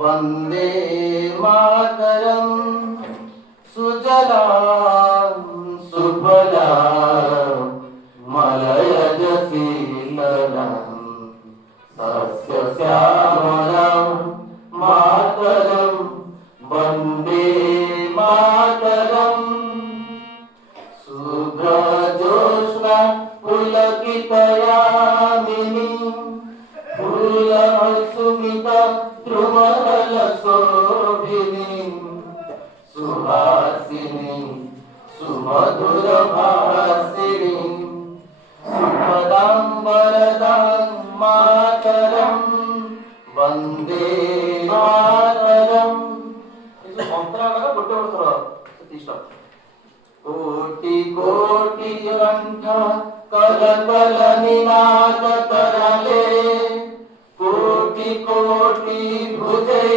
वंदे मातरम सुजलां सुफलां मलयज शीतलां सस्यश्यामलां मातरं वंदे मातरम शुभ्रजोत्स्ना पुलकितयामिनी फूलसुमित द्रुमदलशोभिनी सुहासिनी सुमधुरभाषिणी सुखदां वरदां मातरं वंदे मातरम। ಇದು ಮಂತ್ರಾಲಯ ಗೊಟ್ಟೆ ಹೊಡ್ತಾರ ಸತೀಶ कोटि कोटि कंठ कल कल निनाद करले कोटि कोटि भुजै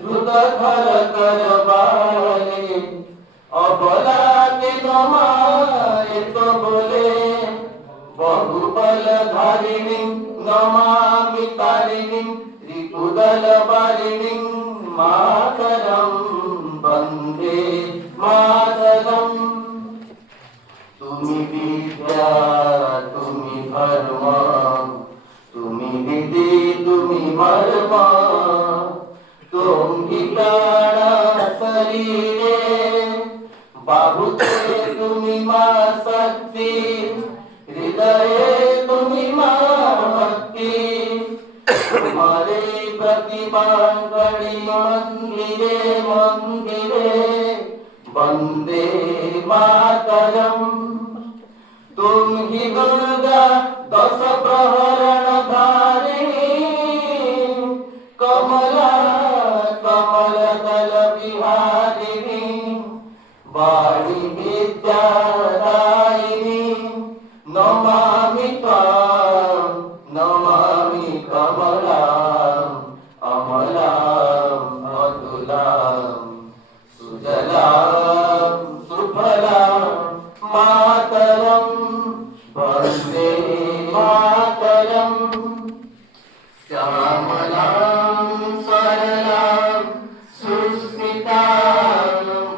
द्रुत खर करवाले अबला के नमाए तो बोले बहुबल धारिणी नमामि तारिणी रिपुदल वारिणी मातरं वंदे मातरम। तुम्ही विद्या तुम्ही धर्म तुम्ही विधी तुम्ही मर्म तुम्ही प्राण शरीरे बाहुते तुम्ही मा शक्ती हृदये तुम्ही मा भक्ती तुम्हारे प्रतिमा गणी मंदिरे मंदिरे वंदे मातरम। तुम ही दुर्गा दश प्रहरण धारिणी कमला कमल दल विहारिणी वाणी विद्यादायिनी नमामि त्वां नमामि कमलां अमलां अतुलां सुजलां सुफलां मातरं वंदे मातरं। श्यामलां सरलां सुस्मितां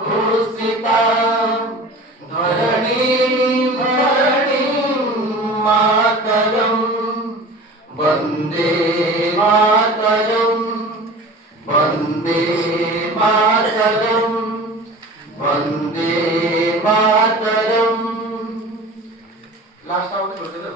भूषितां धरणीं मातरं वंदे मातरं वंदे मातरं वंदे मातरम। लास्ट आउट होते ना।